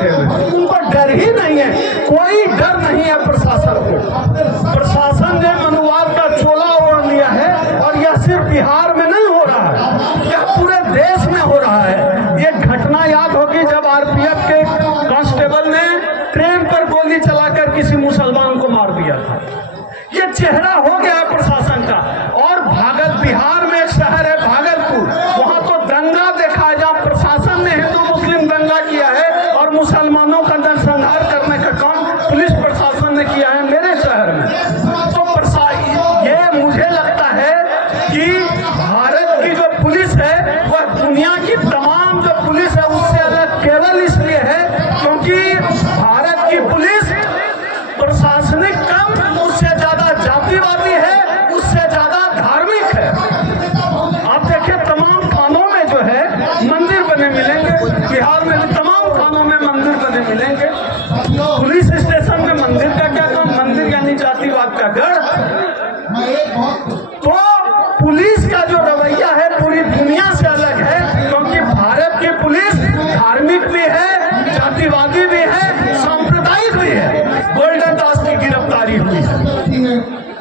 बैठे हुए, उनको डर ही नहीं है, कोई डर नहीं है प्रशासन को। प्रशासन ने मनुवाद का चोला ओढ़ लिया है और यह सिर्फ बिहार में नहीं हो रहा है, यह पूरे देश में हो रहा है। ये घटना याद होगी जब आरपीएफ के कांस्टेबल ने ट्रेन पर गोली चलाकर किसी मुसलमान को मार दिया था। ये चेहरा हो गया है प्रशासन का। और बिहार में एक शहर है भागलपुर, वहां तो दंगा देखा है जहां प्रशासन ने हिंदू मुस्लिम दंगा किया है और मुसलमानों का नरसंहार करने का काम पुलिस प्रशासन ने किया है मेरे शहर में। तो ये मुझे लगता है कि भारत की जो पुलिस है वह दुनिया की तमाम जो पुलिस है उससे अलग केवल इसलिए है क्योंकि भारत की पुलिस प्रशासनिक कम, उससे ज्यादा जातिवादी है, उससे ज्यादा धार्मिक है। आप देखिए तमाम थानों में जो है मंदिर बने मिलेंगे, बिहार में तमाम थानों में मंदिर बने मिलेंगे। पुलिस स्टेशन में मंदिर का क्या काम? मंदिर यानी जातिवाद का गढ़। तो पुलिस का जो रवैया है पूरी दुनिया से अलग है क्योंकि भारत की पुलिस धार्मिक भी है, जातिवादी भी है, सांप्रदायिक भी है। गोल्डन दास की गिरफ्तारी हुई है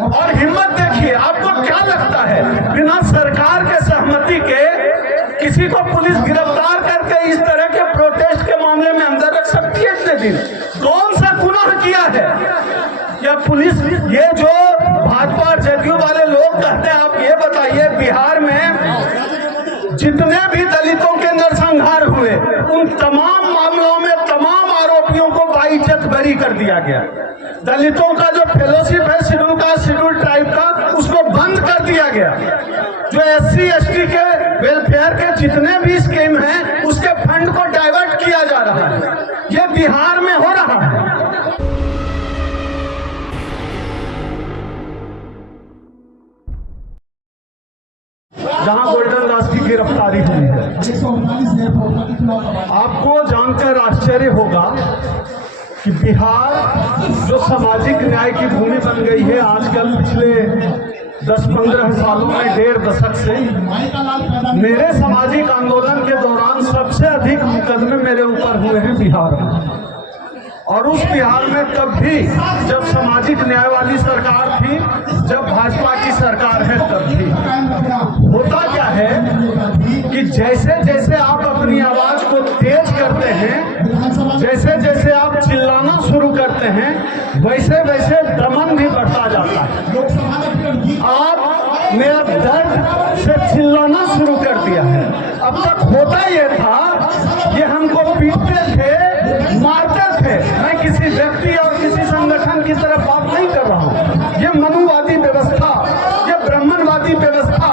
और हिम्मत देखिए। आपको क्या लगता है बिना सरकार के सहमति के किसी को पुलिस गिरफ्तार करके इस तरह के प्रोटेस्ट के मामले में अंदर रख सकती है? इतने दिन कौन सा गुनाह किया है या पुलिस? ये जो भाजपा और जदयू वाले लोग कहते हैं, आप ये बताइए बिहार में जितने भी दलितों के नरसंहार हुए उन तमाम मामलों में तमाम आरोपियों को बाइज्जत बरी कर दिया गया। दलितों का जो फेलोशिप है शेड्यूल कास्ट शेड्यूल ट्राइब का, उसको बंद कर दिया गया। जो SC ST के वेलफेयर के जितने भी स्कीम हैं उसके फंड को डाइवर्ट किया जा रहा है। ये बिहार में हो रहा है। जहां गोल्डन दास की गिरफ्तारी हुई है, आपको जानकर आश्चर्य होगा कि बिहार जो सामाजिक न्याय की भूमि बन गई है आजकल पिछले 10-15 सालों में, 1.5 दशक से, मेरे सामाजिक आंदोलन के दौरान सबसे अधिक मुकदमे मेरे ऊपर हुए हैं बिहार में। और उस बिहार में तब भी जब सामाजिक न्याय वाली सरकार थी, जब भाजपा की सरकार है तब भी। होता क्या है कि जैसे जैसे आप अपनी आवाज को तेज करते हैं, जैसे जैसे आप चिल्लाना शुरू करते हैं, वैसे वैसे दमन भी बढ़ता जाता है। आप मेरा दर्द से चिल्लाना शुरू कर दिया है। अब तक होता यह था कि हमको पीटते थे, मारते थे। मैं किसी व्यक्ति और किसी संगठन की तरफ बात नहीं कर रहा हूँ। ये मनुवादी व्यवस्था, ये ब्राह्मणवादी व्यवस्था,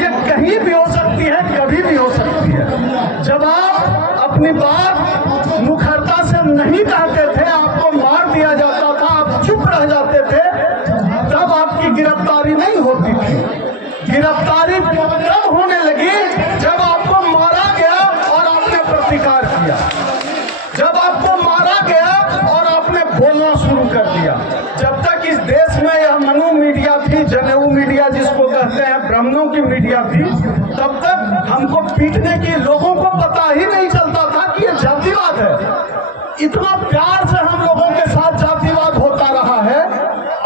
ये कहीं भी हो सकती है, कभी भी हो सकती है। जब आप अपनी बात मुखरता से नहीं कहते थे, आपको मार दिया जाता था, आप चुप रह जाते थे, तब आपकी गिरफ्तारी नहीं होती थी। गिरफ्तारी तब होने लगी जब आपको मारा गया और आपने प्रतिकार किया, जब आपको मारा गया और आपने बोलना शुरू कर दिया। जब तक इस देश में यह मनु मीडिया थी, जनेऊ मीडिया जिसको कहते हैं, ब्राह्मणों की मीडिया थी, तब तक हमको पीटने की लोगों को पता ही नहीं चलता था कि यह जातिवाद है। इतना प्यार से हम लोगों के साथ जातिवाद होता रहा है।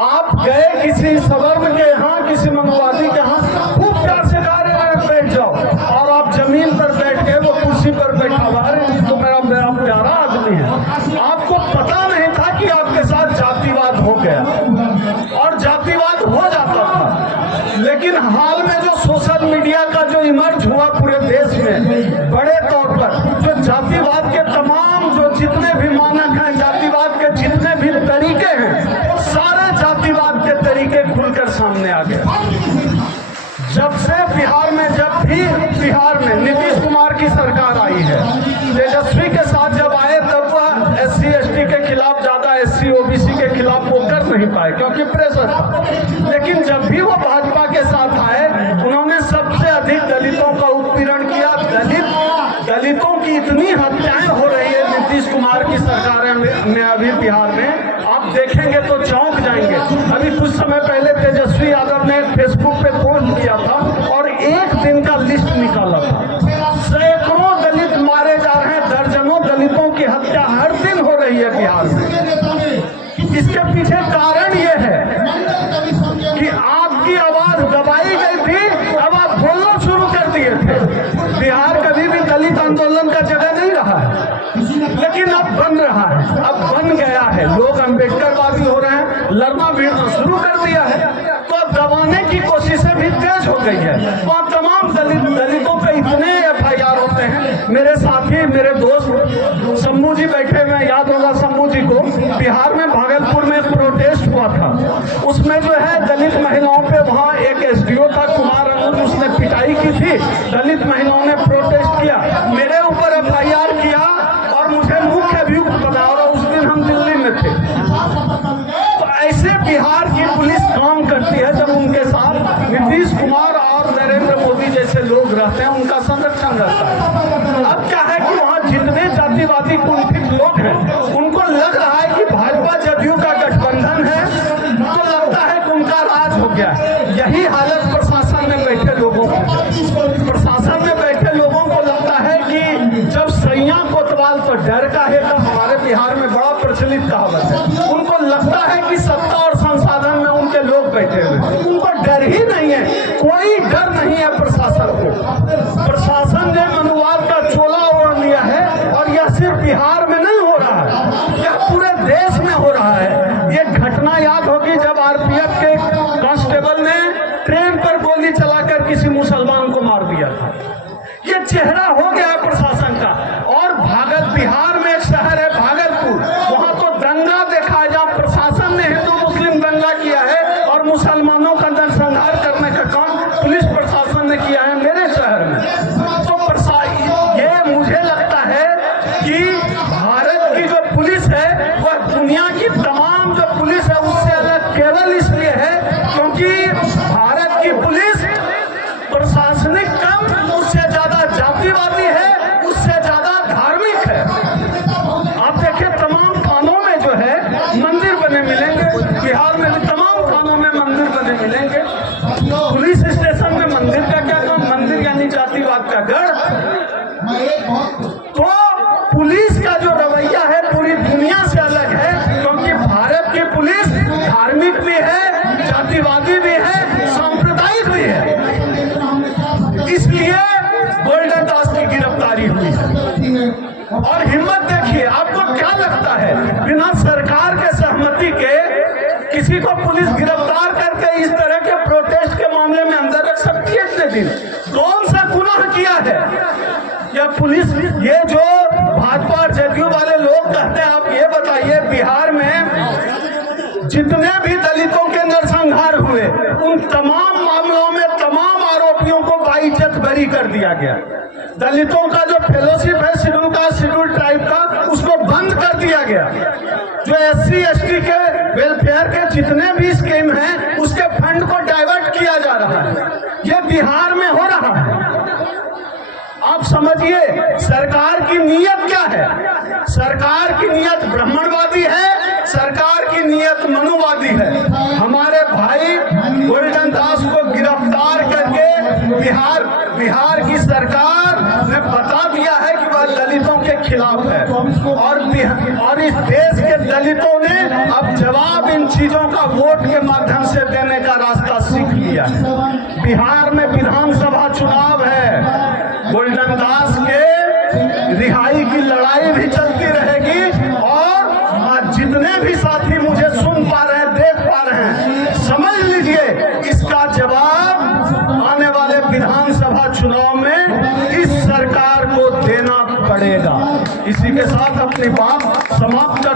आप गए किसी सवर्ग के यहाँ, किसी मनुवादी के यहाँ, खूब प्यार से कहा रहे बैठ जाओ, और आप जमीन पर बैठ के वो कुर्सी पर बैठा हुआ है, तो मेरा प्यारा आदमी है। आपको पता नहीं था कि आपके साथ जातिवाद हो गया और जातिवाद हो जाता था। लेकिन हाल में जो सोशल मीडिया का जो इमर्ज हुआ पूरे देश में बड़े तौर पर, जो जातिवाद के तमाम जो जितने भी मानक हैं, जातिवाद के जितने भी तरीके हैं, सारे जातिवाद के तरीके खुलकर सामने आ गए। जब से बिहार में, जब भी बिहार में नीतीश कुमार की सरकार आई है, तेजस्वी के साथ जब आए तब वह SC ST के खिलाफ ज्यादा, SC OBC के खिलाफ वो कर नहीं पाए क्योंकि प्रेशर था। लेकिन जब भी वो भाजपा के साथ आए, उन्होंने सबसे अधिक दलितों का उत्पीड़न किया। दलितों की इतनी हत्याएं हो रही है नीतीश कुमार की सरकार में अभी बिहार में, आप देखेंगे तो चौंक जाएंगे। अभी कुछ समय पहले तेजस्वी यादव ने फेसबुक पे पोस्ट किया था और एक दिन का लिस्ट निकाला था। सैकड़ों दलित मारे जा रहे हैं, दर्जनों दलितों की हत्या हर दिन इसके पीछे कारण ये है कि आपकी आवाज दबाई गई थी, अब आप बोलना शुरू कर दिए थे। बिहार कभी भी दलित आंदोलन का जगह नहीं रहा है, लेकिन अब बन रहा है, अब बन गया है। लोग अम्बेडकरवादी हो रहे हैं, लड़ना भिड़ना शुरू कर दिया है, तो दबाने की कोशिशें भी तेज हो गई है। वहाँ तमाम दलितों पे इतने FIR होते हैं। मेरे साथी, मेरे दोस्त शंभू जी बैठे हुए, याद होगा शंभू जी को, बिहार में भागलपुर में प्रोटेस्ट हुआ था, उसमें जो है दलित महिलाओं पे वहाँ एक SDO था कुमार अनुज, उसने पिटाई की थी, दलित महिलाओं ने प्रोटेस्ट किया, मेरे ऊपर FIR किया और मुझे मुख्य अभियुक्त बनाया, और उस दिन हम दिल्ली में थे। तो ऐसे बिहार की पुलिस काम करती है जब उनके साथ नीतीश कुमार और नरेंद्र मोदी जैसे लोग रहते हैं, उनका संरक्षण रहता है। अब क्या है कि वहाँ जितने जातिवादी कुंठित लोग हैं, उनको लग रहा है कि भाजपा जदयू का गठबंधन है, तो लगता है कि उनका राज हो गया है। यही हालत प्रशासन में बैठे लोगों को, प्रशासन में बैठे लोगों को लगता है कि जब सैया कोतवाल तो डर का है, तो हमारे बिहार में बड़ा प्रचलित कहावत है, उनको लगता है कि सत्ता और संसाधन में उनके लोग बैठे हुए, उनको डर ही नहीं है, कोई डर नहीं है प्रशासन को। प्रशासन ने मनुवाद का चोला ओढ़ लिया है, और यह सिर्फ बिहार में नहीं हो रहा है, यह पूरे देश में हो रहा है। ये घटना याद होगी जब RPF के कांस्टेबल ने ट्रेन पर गोली चलाकर किसी मुसलमान को मार दिया था। ये चेहरा हो गया है प्रशासन का। और बिहार में एक शहर है भागलपुर, वहां तो दंगा देखा है, जहाँ प्रशासन ने हिंदू मुस्लिम दंगा किया है और मुसलमानों का नरसंहार करने का काम पुलिस प्रशासन ने किया है मेरे शहर में। तो ये मुझे लगता है कि भारत की जो पुलिस है वह दुनिया की तमाम जो पुलिस है उससे अलग केवल इसलिए है क्योंकि भारत की पुलिस प्रशासनिक कम, उससे ज्यादा जातिवादी है, उससे ज्यादा धार्मिक है। आप देखिए तमाम थानों में जो है मंदिर बने मिलेंगे, बिहार में भी तमाम थानों में मंदिर बने मिलेंगे। पुलिस स्टेशन में मंदिर का क्या काम? मंदिर यानी जातिवाद का गढ़। तो पुलिस का जो रवैया है पूरी दुनिया से अलग है, क्योंकि भारत की पुलिस धार्मिक भी है, जातिवादी भी है, सांप्रदायिक भी है। इसलिए गोल्डन दास की गिरफ्तारी हुई और हिम्मत देखिए। आपको क्या लगता है बिना सरकार के सहमति के किसी को पुलिस गिरफ्तार करके इस तरह के प्रोटेस्ट के मामले में अंदर रख सकती है? इतने दिन कौन सा गुनाह किया है या पुलिस? ये जो भाजपा और जदयू वाले लोग कहते हैं, आप ये बताइए बिहार में जितने भी दलितों के नरसंहार हुए उन तमाम मामलों में तमाम आरोपियों को बाइज्जत बरी कर दिया गया। दलितों का जो फेलोशिप है शेड्यूल कास्ट शेड्यूल ट्राइब का, उसको बंद कर दिया गया। जो SC ST के वेलफेयर के जितने भी स्कीम हैं उसके फंड को डाइवर्ट किया जा रहा है। ये बिहार में हो रहा है। आप समझिए सरकार की नीयत क्या है। सरकार की नीयत ब्राह्मणवादी है, सरकार की नीयत मनुवादी है। हमारे भाई गोल्डन दास को गिरफ्तार करके बिहार की सरकार ने बता दिया है कि वह दलितों के खिलाफ है, और इस देश के दलितों ने अब जवाब इन चीजों का वोट के माध्यम से देने का रास्ता सीख लिया है। बिहार में विधानसभा चुनाव है, गोल्डन दास के रिहाई की लड़ाई भी चलती रहेगी। और जितने भी साथी मुझे सुन पा रहे हैं, देख पा रहे हैं, समझ लीजिए इसका जवाब आने वाले विधानसभा चुनाव में इस सरकार को देना पड़ेगा। इसी के साथ अपनी बात समाप्त